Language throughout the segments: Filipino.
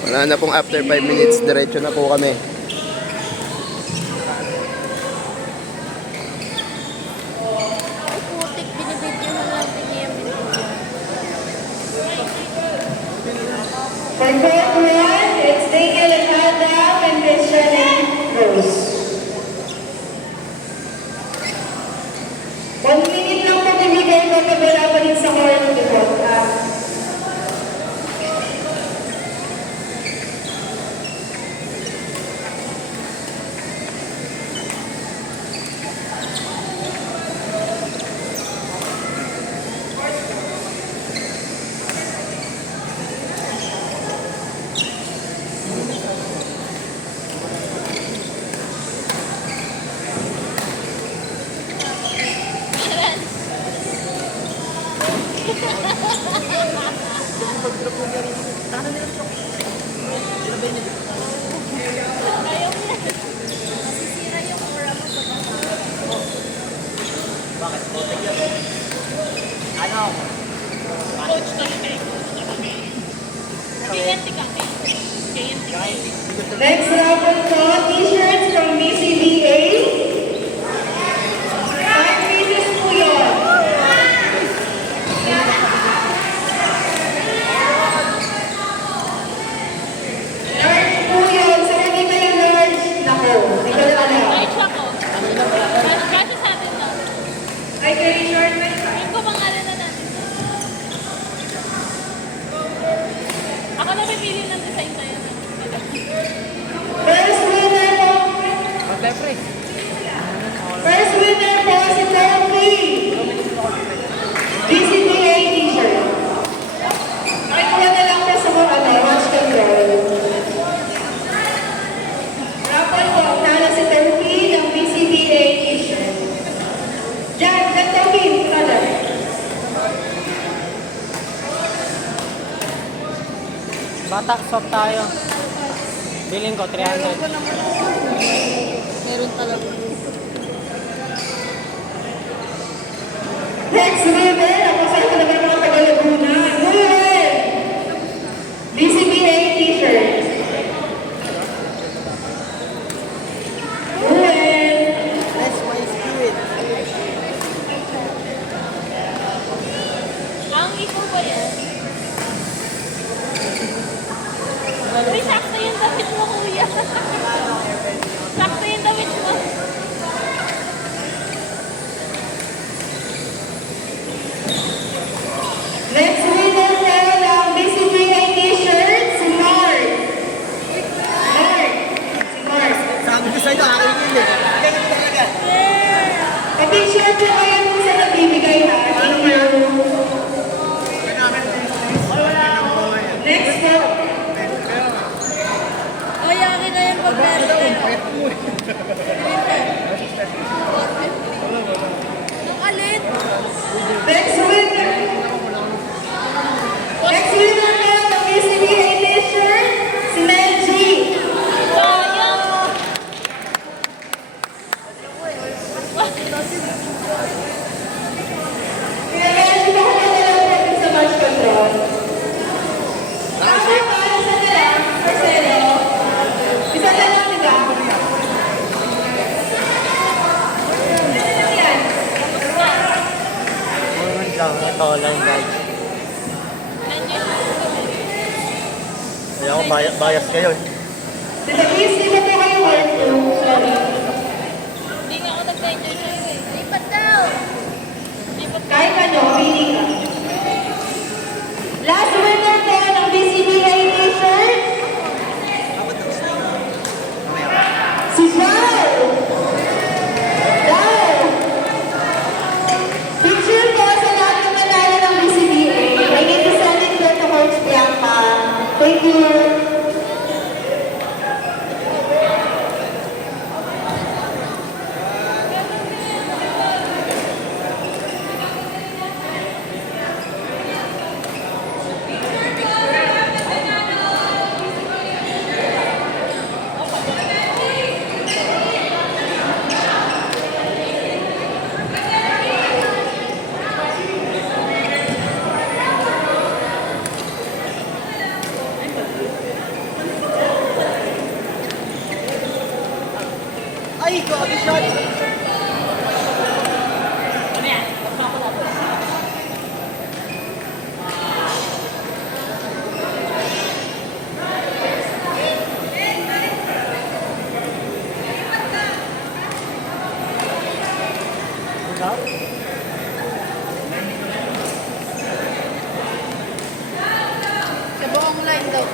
Wala na pong after 5 minutes, diretso na po kami. Ay, putik, binibidyo mo lang din niya. For both one, it's Daniel Alcada and Christian Rose. 1 minute lang po bibigay ko pag wala pa rin sa court report. Masisira yung aura mo pag Bakit? Botek yan. Ano? Coach to siya. KNT kami. KNT. Next raffle po, t-shirts from BCBA. 5 pieces po yun. Large po yun. Sa hindi ba yung large? Naku, hindi ko na alam. Right siya ko. Kasi sa atin to. Ay, kay Richard na yun. Yung kumangalan na natin. Ako na pipili ng design sa'yo. First winner po. First winner po si Sophie. BCBA t-shirt. Nakikuha na lang po sa mga watch control. Raffle po, nala si Sophie ng BCBA t-shirt. Diyan, Sophie, brother. Bata, swap tayo. Billing ko, 300. Meron talaga. Next winner, ako sa ito naman mga Tagalaguna. Noel! BCBA t-shirt. Noel! That's my spirit. Ang ikaw ba yan? Uy, sakto yung damit mo, kuya. Sakto yung damit mo. Next winner po ng BCBA t-shirt, si Mark. Mark. Si Mark. Sabi ko sa'yo, akin yun eh. Ganun talaga. Pa-picture po kayo kung sa nagbibigay ha. Thank you. Next po. Ay, akin na yan pag-birthday. Nung alin? Next winner. Next winner po ng BCBA t-shirt, si Mel G. Sayang. Kaya Mel G, baka na lang natin sa match control. Ako pa, isa na lang. Marcelo. Isa na lang, di ba? Isa na lang yan. Ito lang guys. Kaya ako bias kayo eh. Tita Chris, di ba po kayo work to? Sorry. Hindi nga ako nag-enjoy sa'yo eh. Lipat daw. Lipat ka. Kahit ano, pili ka. Last winner po ng BCBA t-shirt. Si Joe. Joe. Picture po sa lahat ng nanalo ng BCBA. I need to send it to Coach Bianca. Thank you. Ay, grabe shot! Ano yan? Sa buong line daw.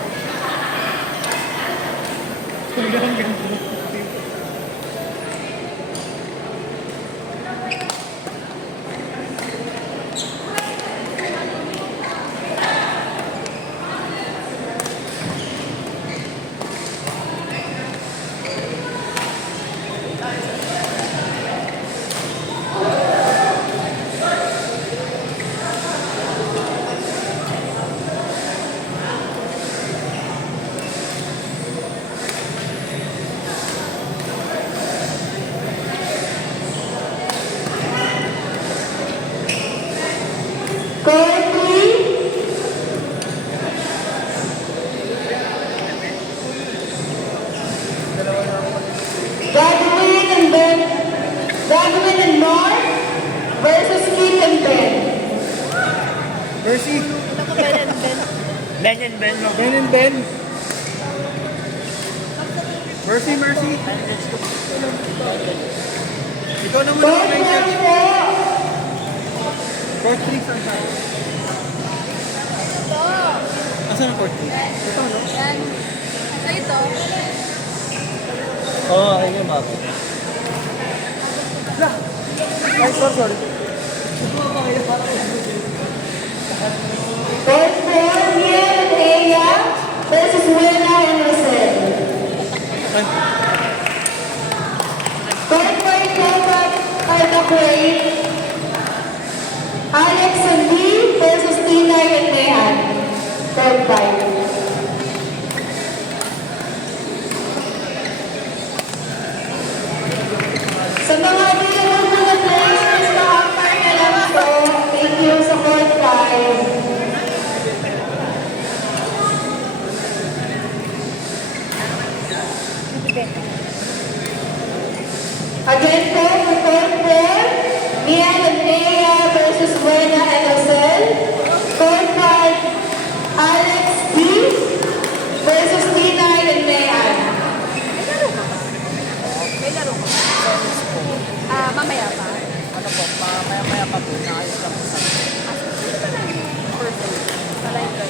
Court 3. Godwin and Ben. Godwin and Mark versus Keith and Ben. Mercy. Ano ko Ben and Ben? Ben and Ben. Ben and Ben. Mercy, Mercy. Ikaw naman ang Court may 1 judge. po. Court 3 saan tayo? Ito. Asan ang court 3? Ito, no? Yan. So ito. Oo, okay nga ba? Ay, sorry. Court 4, Miel and Aya versus Wena and Rosel. Court 5, Kopat Arna Gray. Alex and Lee versus Tina and Mehan. Court 5. Sa mga available po na players, makapar na lang po. Thank you sa Court 5. Again po, for Court 4, Mian and Nea versus Buena and Rosel. Court 5, Alex D versus Tina and Mehan. May laro ko. Mamaya pa. Ano po, mamaya pa po, naayos lang po sa Person. Sa line ko.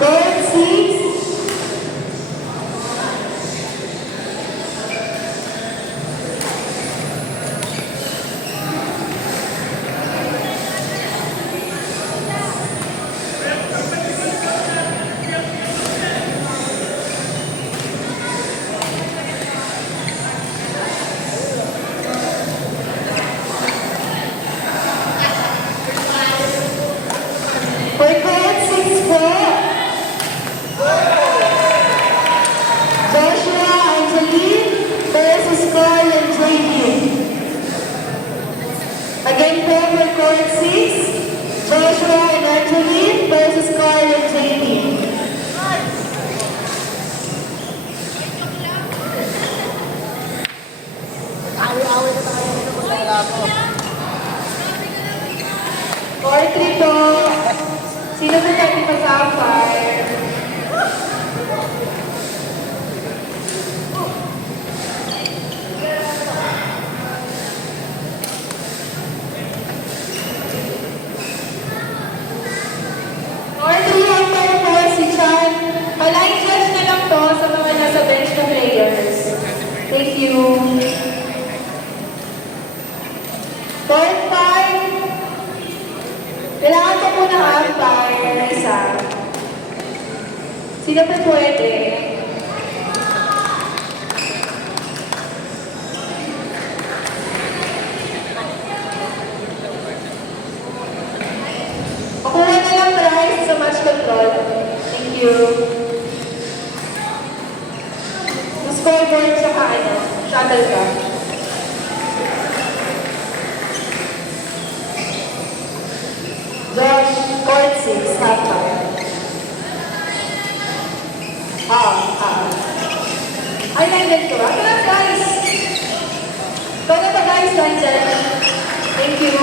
Court 6, for Court 6 po, Joshua Angeline versus Carl and JD. Again po for Court 6, Joshua and Angeline versus Carl and JD. away-away na tayo dito po sa wala ko. Court 3 po, sino po pwede pa sa umpire? Court 3 umpire po si Chan. Paline judge na lang po sa mga nasa bench na players. Thank you. Court 5, kailangan ko po ng umpire na isa. Sino po pwede? Makuha na lang prize sa match control. Thank you. Sa scoreboard tsaka ano. Ay, nandyan ko ba? Kaya guys! Kaya ba guys, nandyan? Thank you.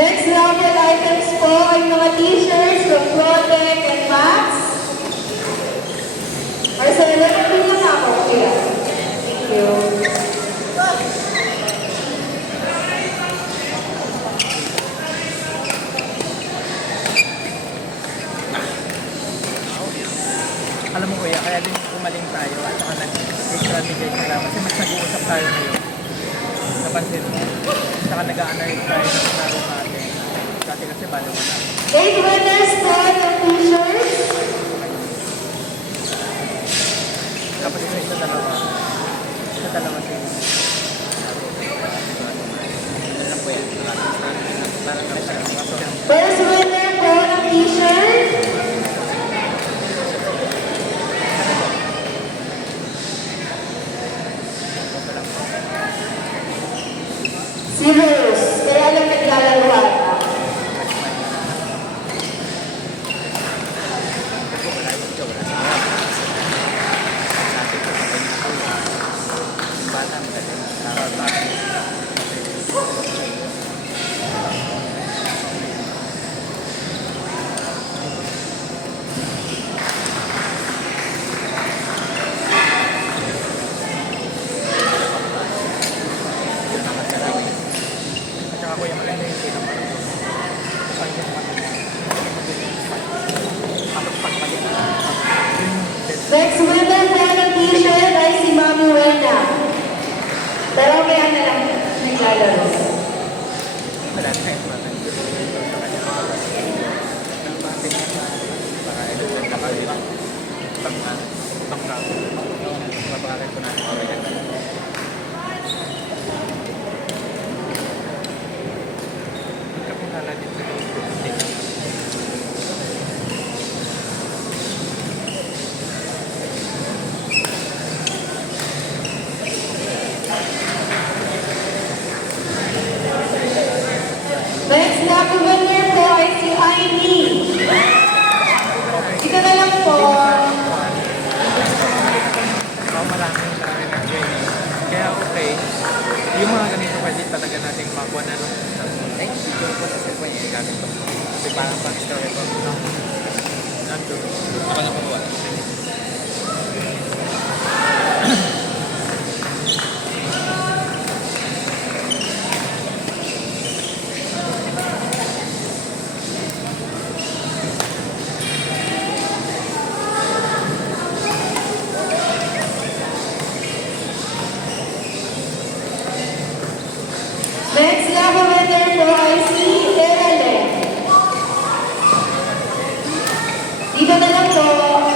Next number items po ay mga t-shirts from Protec and Max. Marcelo, nandun lang ako. Okay. Thank you. Alam mo kuya, kaya din umaling tayo at saka nag-strategize tayo kasi mas nag-uusap tayo ngayon. Napansin mo? Saka nag-a-analyze tayo ng laro natin. Dati kasi balo mo na. 8 winners po ng t-shirts. Tapos isa sa dalawa. Sa dalawa sa inyo. First winner po ng t-shirt. Si Rose. Kaya alam naglalaruan. At saka kuya, maganda yung sila para doon. Kapag yung tapos pag maganda. Next winner po ng t-shirt ay si Mami Wena. Pero kaya na lang naglalaro. Wala na yung mga sa kanya. Para ito yung kapag pang-kapo. Mabagal ko na. Kapitala din sa Next lucky winner po ay si Heidi. Dito na lang po. maraming training. Kaya okay, yung mga ganito pwede talaga natin makuha na nung video ko sa cellphone yung gamit ko. Kasi parang pang-story ko. Nandun. Ako na kukuha. Next lucky winner po ay si Erale. Dito na lang po.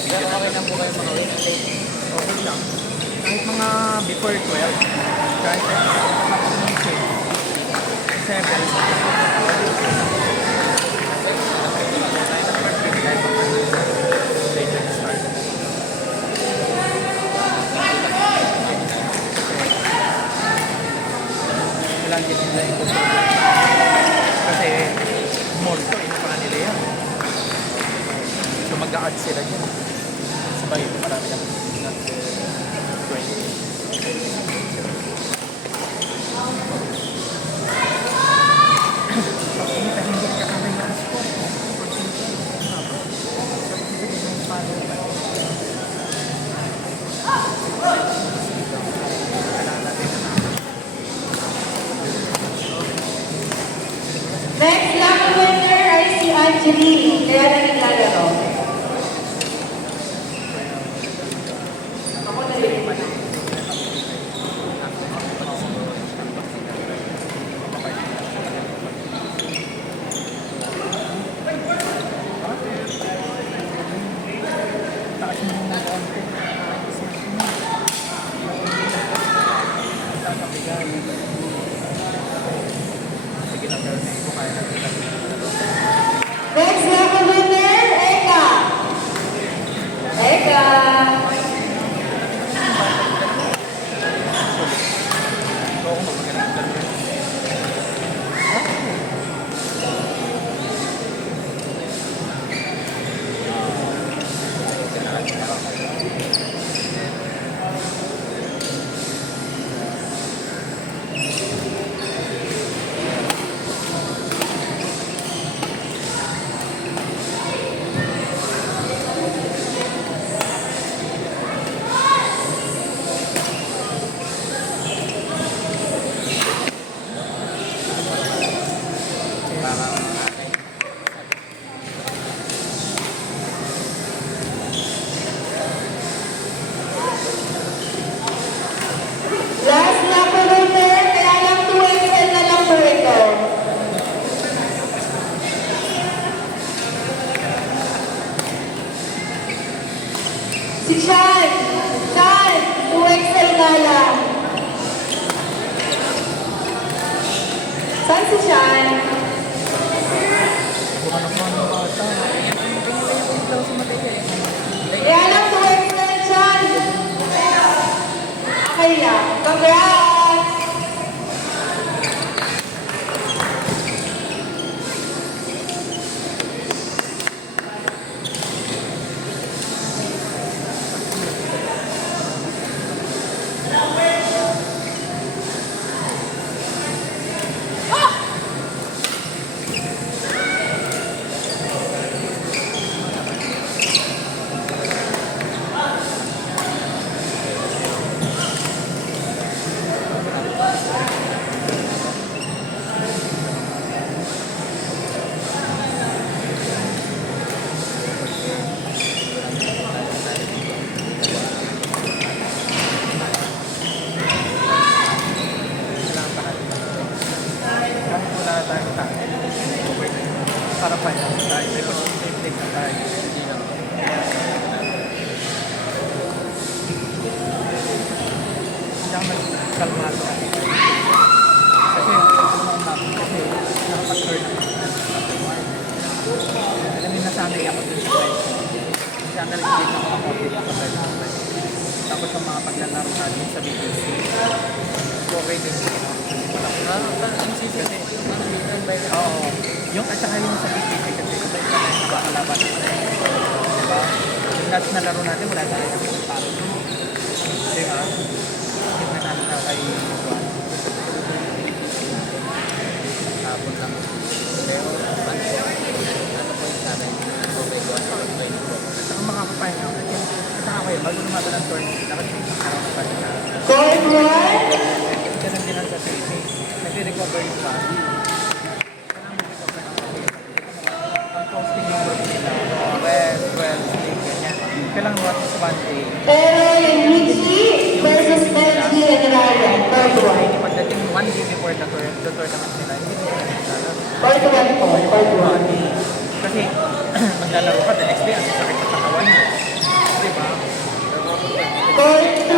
video na Okay lang po kayo makawin. okay lang. Kahit mga before 12, kahit mga 7, lagi nila ito kasi multo, ino pala nila yan. So mag-a-add sila dyan. Sabay, marami lang not 20. Hindi ka kami ng sport. Next lucky winner ay si Angeline. Kaya na naglalaro. Ako na rin. Next lucky winner, Eka. Eka. Last lucky winner, kaya lang 2XL na lang po ito. Si Sean. Sean, 2XL na lang. Saan si Sean? Kaya lang 2XL, Sean. Okay lang. Congrats! Para pa tayo. May positive na tayo. Hindi lang. Hindi ako nagkalmado. Kasi nakapag-turn ako. Alam mo, nasanay ako dun sa life. Sana rin din ako ako sa life. Tapos ang mga paglalaro natin sa BTC. Okay din. Oo. Yung at saka yung sa BTC kasi iba yung pala yung nakakalaban. Diba? Yung last na laro natin, wala tayo yung palo. Diba? Yung nanalo na kay Juan. Tapos lang. Pero, ano po yung sana yung tubig ko? At saka makakapahinga. At saka kayo, bago lumaban ng tournament, nakatingin araw na pa nila. Court 1. Ganun din ang sa TV. Nag-recover yung body. Ang posting yung work nila. Rest, well, sleep, ganyan. Kailangan watch one day. Pero yung Richie versus Benji and Ryan. Court 1. Pagdating one day before the tournament nila, hindi nila naglalaro. Court 1 po. Court 1. Kasi maglalaro ka, the next day, ang sasakit sa katawan mo. Court